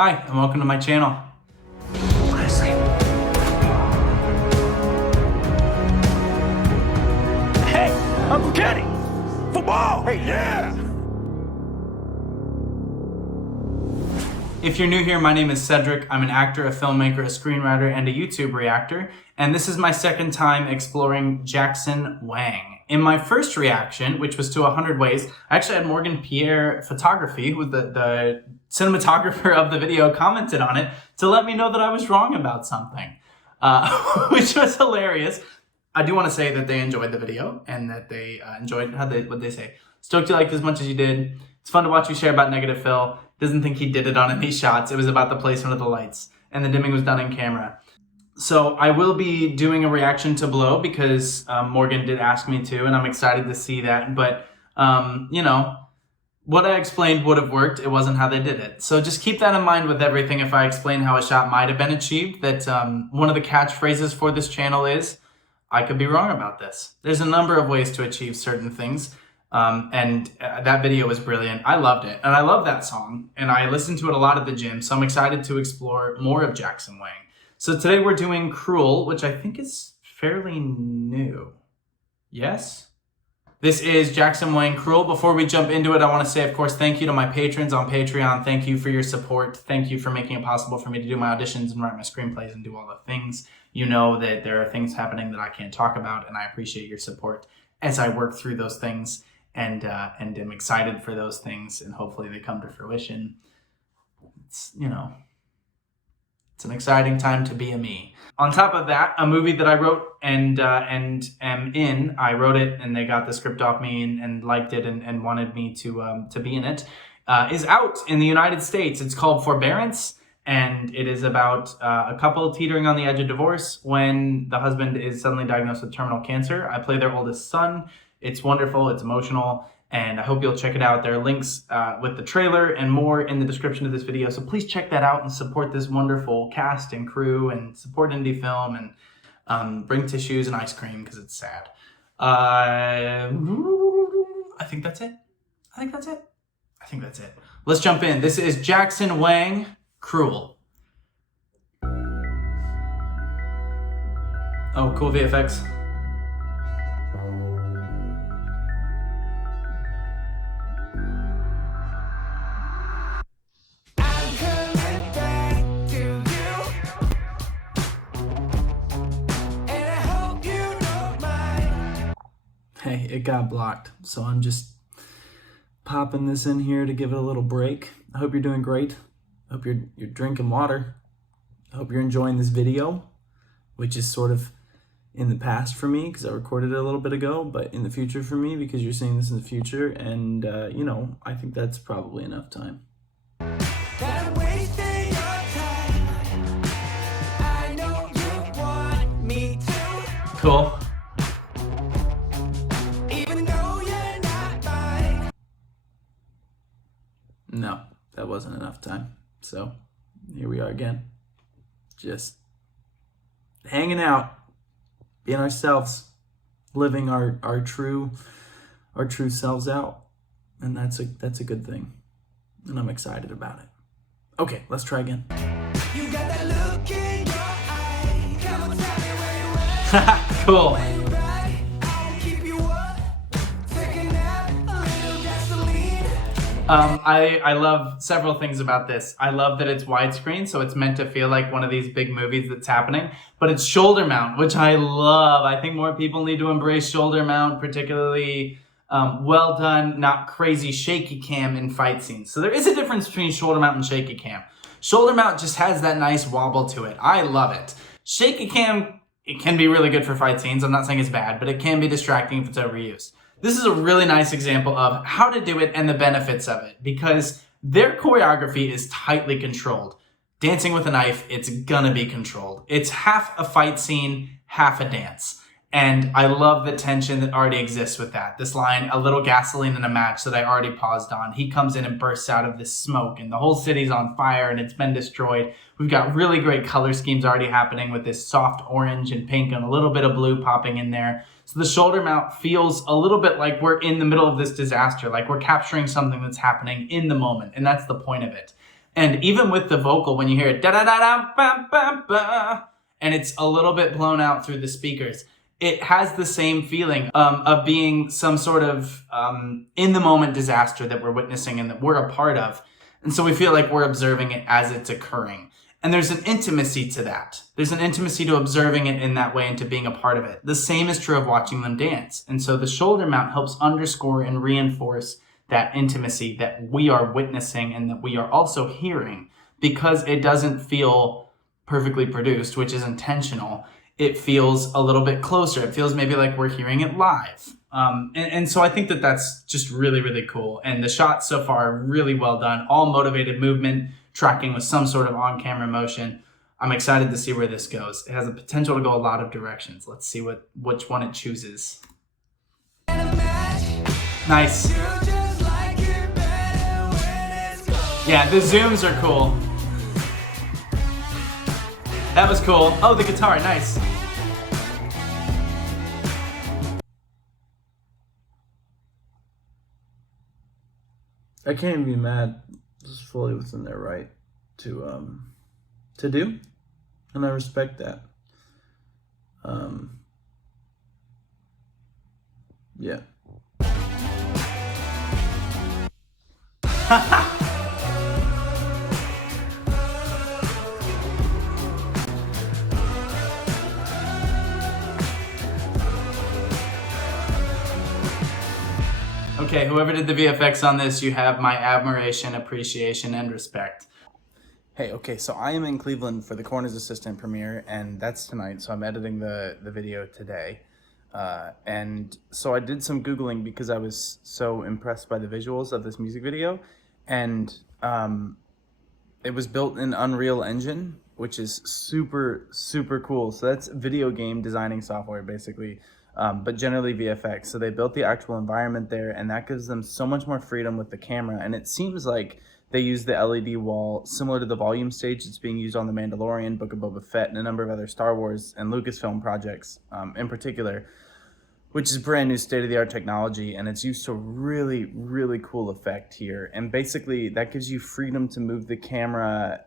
Hi, and welcome to my channel. Hey, Uncle Kenny! Football! Hey, yeah! If you're new here, my name is Cedric. I'm an actor, a filmmaker, a screenwriter, and a YouTube reactor. And this is my second time exploring Jackson Wang. In my first reaction, which was to 100 Ways, I actually had Morgan Pierre Photography, who was the cinematographer of the video, commented on it to let me know that I was wrong about something, which was hilarious. I do want to say that they enjoyed the video and that they enjoyed, what they say? Stoked you liked it as much as you did. It's fun to watch you share about Negative Phil. Doesn't think he did it on any shots. It was about the placement of the lights, and the dimming was done in camera. So I will be doing a reaction to Blow because Morgan did ask me to, and I'm excited to see that. But, you know, what I explained would have worked. It wasn't how they did it. So just keep that in mind with everything if I explain how a shot might have been achieved. That one of the catchphrases for this channel is, I could be wrong about this. There's a number of ways to achieve certain things. That video was brilliant. I loved it. And I love that song. And I listened to it a lot at the gym. So I'm excited to explore more of Jackson Wang. So today we're doing Cruel, which I think is fairly new. Yes? This is Jackson Wang Cruel. Before we jump into it, I want to say, of course, thank you to my patrons on Patreon. Thank you for your support. Thank you for making it possible for me to do my auditions and write my screenplays and do all the things. You know that there are things happening that I can't talk about, and I appreciate your support as I work through those things and am excited for those things, and hopefully they come to fruition. It's, you know, it's an exciting time to be a me. On top of that, a movie that I wrote and am in, I wrote it and they got the script off me and liked it and wanted me to be in it, is out in the United States. It's called Forbearance, and it is about a couple teetering on the edge of divorce when the husband is suddenly diagnosed with terminal cancer. I play their oldest son. It's wonderful, it's emotional, and I hope you'll check it out. There are links with the trailer and more in the description of this video, so please check that out and support this wonderful cast and crew and support indie film and bring tissues and ice cream because it's sad. I think that's it. I think that's it. Let's jump in. This is Jackson Wang, Cruel. Oh, cool VFX. Hey, it got blocked, so I'm just popping this in here to give it a little break. I hope you're doing great. I hope you're drinking water. I hope you're enjoying this video, which is sort of in the past for me because I recorded it a little bit ago, but in the future for me because you're seeing this in the future, and you know, I think that's probably enough time. Cool. No, that wasn't enough time. So here we are again. Just hanging out, being ourselves, living our true selves out. And that's a good thing. And I'm excited about it. Okay, let's try again. You got that look in your eye. Come on, tell me where you at. Cool. I love several things about this. I love that it's widescreen, so it's meant to feel like one of these big movies that's happening, but it's shoulder mount, which I love. I think more people need to embrace shoulder mount, particularly well done, not crazy shaky cam in fight scenes. So there is a difference between shoulder mount and shaky cam. Shoulder mount just has that nice wobble to it. I love it. Shaky cam, it can be really good for fight scenes. I'm not saying it's bad, but it can be distracting if it's overused. This is a really nice example of how to do it and the benefits of it because their choreography is tightly controlled. Dancing with a Knife, it's gonna be controlled. It's half a fight scene, half a dance. And I love the tension that already exists with that. This line, a little gasoline in a match that I already paused on. He comes in and bursts out of this smoke and the whole city's on fire and it's been destroyed. We've got really great color schemes already happening with this soft orange and pink and a little bit of blue popping in there. So the shoulder mount feels a little bit like we're in the middle of this disaster, like we're capturing something that's happening in the moment. And that's the point of it. And even with the vocal, when you hear it, da-da-da-da-ba-ba-ba, and it's a little bit blown out through the speakers, it has the same feeling of being some sort of in-the-moment disaster that we're witnessing and that we're a part of. And so we feel like we're observing it as it's occurring. And there's an intimacy to that. There's an intimacy to observing it in that way and to being a part of it. The same is true of watching them dance. And so the shoulder mount helps underscore and reinforce that intimacy that we are witnessing and that we are also hearing, because it doesn't feel perfectly produced, which is intentional. It feels a little bit closer. It feels maybe like we're hearing it live. And so I think that that's just really, really cool. And the shots so far are really well done. All motivated movement, tracking with some sort of on-camera motion. I'm excited to see where this goes. It has the potential to go a lot of directions. Let's see which one it chooses. Nice. Yeah, the zooms are cool. That was cool. Oh, the guitar, nice. I can't even be mad. This is fully within their right to do, and I respect that. Yeah. Okay, whoever did the VFX on this, you have my admiration, appreciation, and respect. Hey, okay, so I am in Cleveland for the Corners Assistant premiere, and that's tonight, so I'm editing the video today. And so I did some Googling because I was so impressed by the visuals of this music video, and it was built in Unreal Engine, which is super, super cool. So that's video game designing software, basically. But generally VFX. So they built the actual environment there, and that gives them so much more freedom with the camera. And it seems like they use the LED wall similar to the volume stage that's being used on The Mandalorian, Book of Boba Fett, and a number of other Star Wars and Lucasfilm projects in particular, which is brand new state-of-the-art technology, and it's used to really, really cool effect here. And basically that gives you freedom to move the camera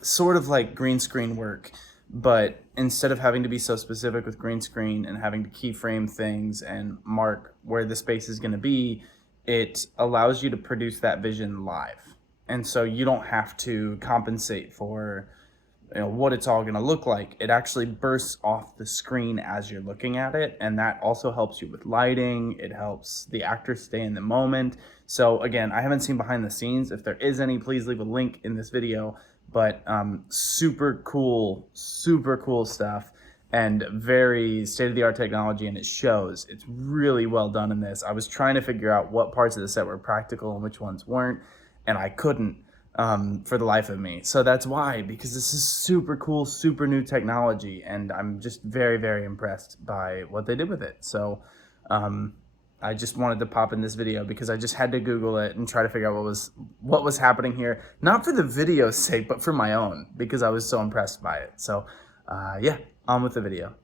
sort of like green screen work. But instead of having to be so specific with green screen and having to keyframe things and mark where the space is going to be, it allows you to produce that vision live. And so you don't have to compensate for what it's all going to look like. It actually bursts off the screen as you're looking at it. And that also helps you with lighting. It helps the actors stay in the moment. So again, I haven't seen behind the scenes. If there is any, please leave a link in this video. But super cool stuff, and very state-of-the-art technology, and it shows. It's really well done in this. I was trying to figure out what parts of the set were practical and which ones weren't, and I couldn't for the life of me. So that's why, because this is super cool, super new technology, and I'm just very, very impressed by what they did with it. So I just wanted to pop in this video because I just had to Google it and try to figure out what was happening here. Not for the video's sake, but for my own, because I was so impressed by it. So yeah, on with the video.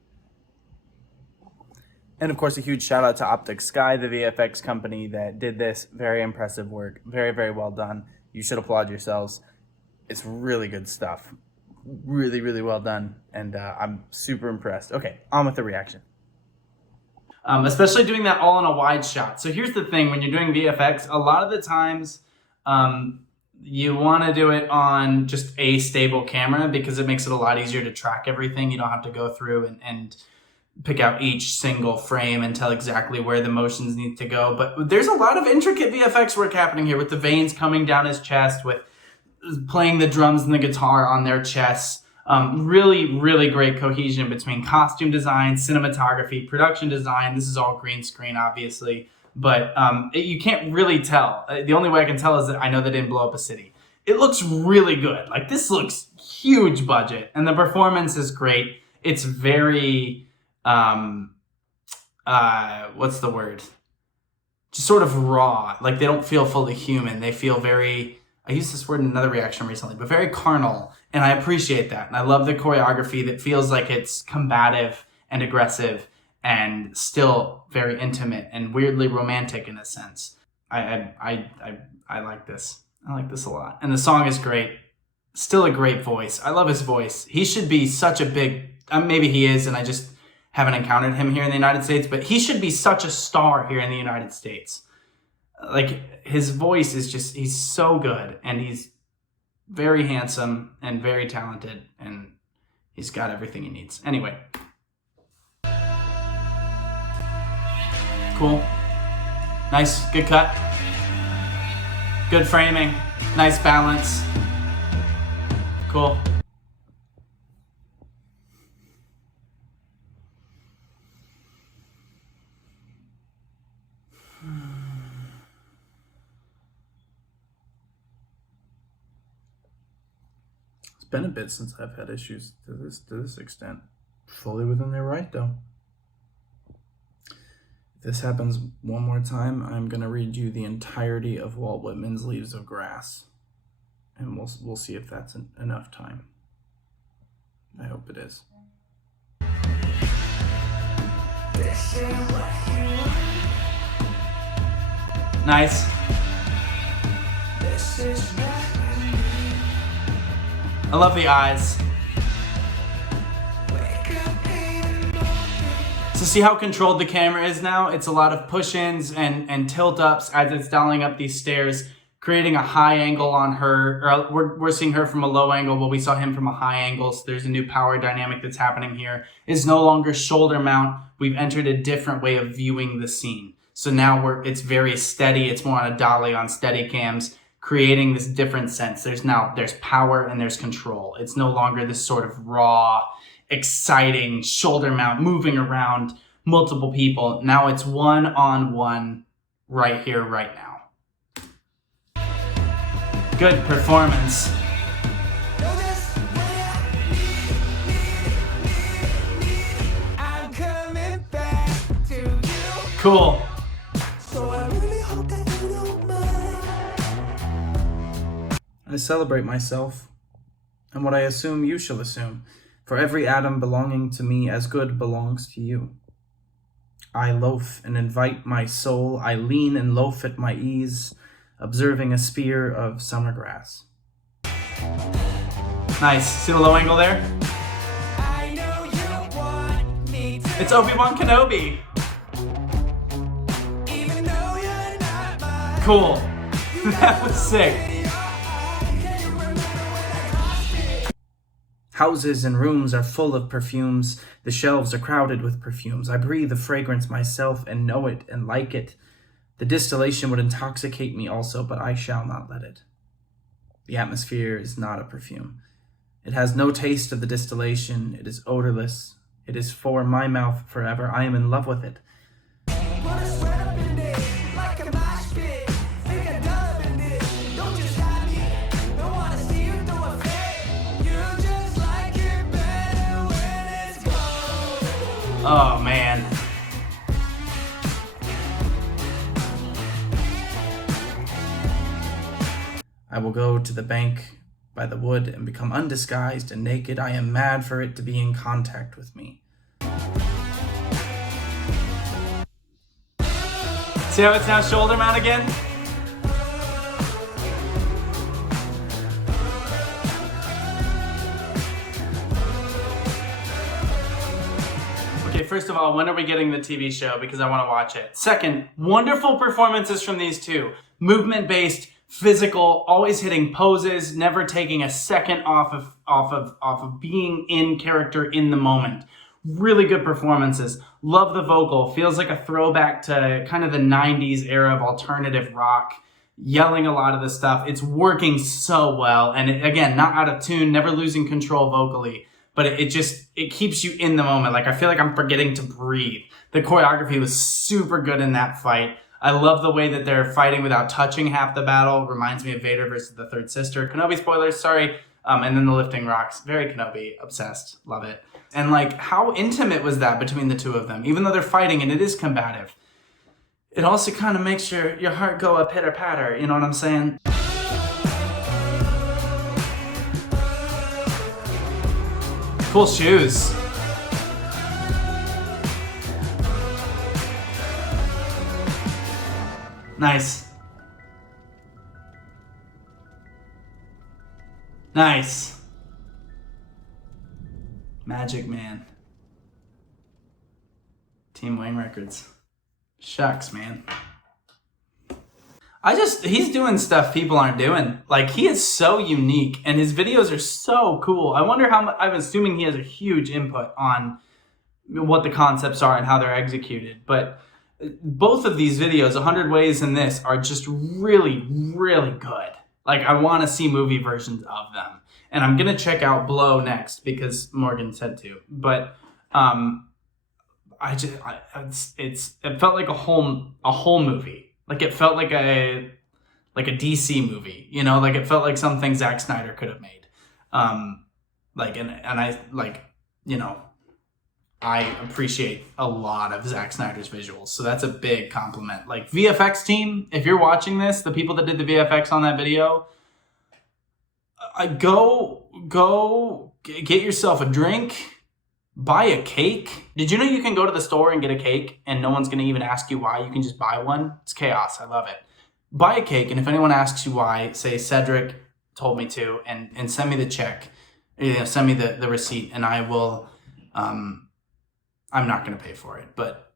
And of course, a huge shout out to Optic Sky, the VFX company that did this. Very impressive work. Very, very well done. You should applaud yourselves. It's really good stuff. Really, really well done. And I'm super impressed. Okay, on with the reaction. Especially doing that all in a wide shot. So here's the thing, when you're doing VFX, a lot of the times you want to do it on just a stable camera because it makes it a lot easier to track everything. You don't have to go through and pick out each single frame and tell exactly where the motions need to go. But there's a lot of intricate VFX work happening here with the veins coming down his chest, with playing the drums and the guitar on their chests. Really, really great cohesion between costume design, cinematography, production design. This is all green screen, obviously, but you can't really tell. The only way I can tell is that I know they didn't blow up a city. It looks really good. Like, this looks huge budget, and the performance is great. It's very, what's the word? Just sort of raw. Like, they don't feel fully human. They feel very, I used this word in another reaction recently, but very carnal. And I appreciate that. And I love the choreography that feels like it's combative and aggressive and still very intimate and weirdly romantic in a sense. I like this. I like this a lot. And the song is great. Still a great voice. I love his voice. He should be such a big, maybe he is, and I just haven't encountered him here in the United States, but he should be such a star here in the United States. Like, his voice is just, he's so good, and he's very handsome and very talented, and he's got everything he needs. Anyway. Cool. Nice, good cut. Good framing. Nice balance. Cool. It's been a bit since I've had issues to this extent. Fully within their right, though. If this happens one more time, I'm gonna read you the entirety of Walt Whitman's Leaves of Grass, and we'll see if that's enough time. I hope it is. Nice. I love the eyes. So see how controlled the camera is now? It's a lot of push-ins and tilt-ups as it's dialing up these stairs, creating a high angle on her. Or we're seeing her from a low angle, but we saw him from a high angle, so there's a new power dynamic that's happening here. It's no longer shoulder mount. We've entered a different way of viewing the scene. So now it's very steady. It's more on a dolly on steady cams, creating this different sense. There's power and there's control. It's no longer this sort of raw, exciting shoulder mount moving around multiple people. Now it's one-on-one right here, right now. Good performance. Cool. I celebrate myself, and what I assume you shall assume, for every atom belonging to me as good belongs to you. I loaf and invite my soul, I lean and loaf at my ease, observing a spear of summer grass. Nice. See the low angle there? It's Obi-Wan Kenobi. Cool. That was sick. Houses and rooms are full of perfumes. The shelves are crowded with perfumes. I breathe the fragrance myself and know it and like it. The distillation would intoxicate me also, but I shall not let it. The atmosphere is not a perfume. It has no taste of the distillation. It is odorless. It is for my mouth forever. I am in love with it. Oh, man. I will go to the bank by the wood and become undisguised and naked. I am mad for it to be in contact with me. See how it's now shoulder mount again? Okay, first of all, when are we getting the TV show? Because I want to watch it. Second, wonderful performances from these two. Movement-based, physical, always hitting poses, never taking a second off of being in character in the moment. Really good performances. Love the vocal. Feels like a throwback to kind of the 90s era of alternative rock. Yelling a lot of the stuff. It's working so well. And again, not out of tune, never losing control vocally. But it keeps you in the moment. Like, I feel like I'm forgetting to breathe. The choreography was super good in that fight. I love the way that they're fighting without touching half the battle. Reminds me of Vader versus the Third Sister. Kenobi spoilers, sorry. And then the lifting rocks. Very Kenobi. Obsessed. Love it. And like, how intimate was that between the two of them? Even though they're fighting and it is combative. It also kind of makes your heart go a pitter-patter. You know what I'm saying? Cool shoes. Nice. Nice. Magic Man. Team Wang Records. Shucks, man. He's doing stuff people aren't doing. Like, he is so unique, and his videos are so cool. I wonder how much, I'm assuming he has a huge input on what the concepts are and how they're executed. But both of these videos, 100 Ways and this, are just really, really good. Like, I want to see movie versions of them. And I'm going to check out Blow next because Morgan said to. But it felt like a whole movie. Like, it felt like a DC movie, you know, like it felt like something Zack Snyder could have made. I appreciate a lot of Zack Snyder's visuals, so that's a big compliment. Like, VFX team, if you're watching this, the people that did the VFX on that video, go get yourself a drink, buy a cake. Did you know you can go to the store and get a cake and no one's going to even ask you why? You can just buy one. It's chaos. I love it. Buy a cake, and if anyone asks you why, say Cedric told me to, and send me the check. You know, send me the receipt, and I will. I'm not going to pay for it, but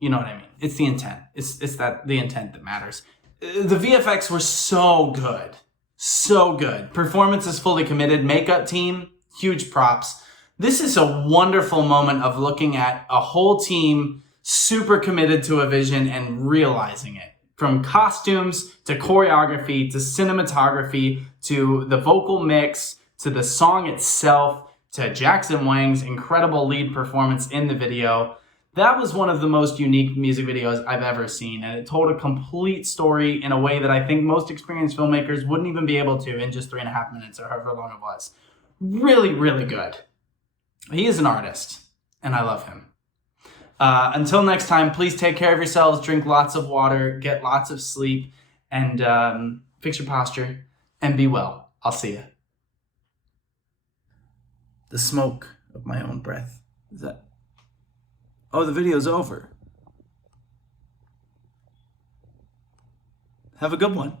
you know what I mean. It's the intent. It's the intent that matters. The VFX were so good, so good. Performance is fully committed. Makeup team, huge props. This is a wonderful moment of looking at a whole team super committed to a vision and realizing it. From costumes to choreography to cinematography to the vocal mix to the song itself to Jackson Wang's incredible lead performance in the video. That was one of the most unique music videos I've ever seen, and it told a complete story in a way that I think most experienced filmmakers wouldn't even be able to in just 3.5 minutes or however long it was. Really, really good. He is an artist, and I love him. Until next time, please take care of yourselves, drink lots of water, get lots of sleep, and fix your posture, and be well. I'll see you. The smoke of my own breath. Is that... Oh, the video's over. Have a good one.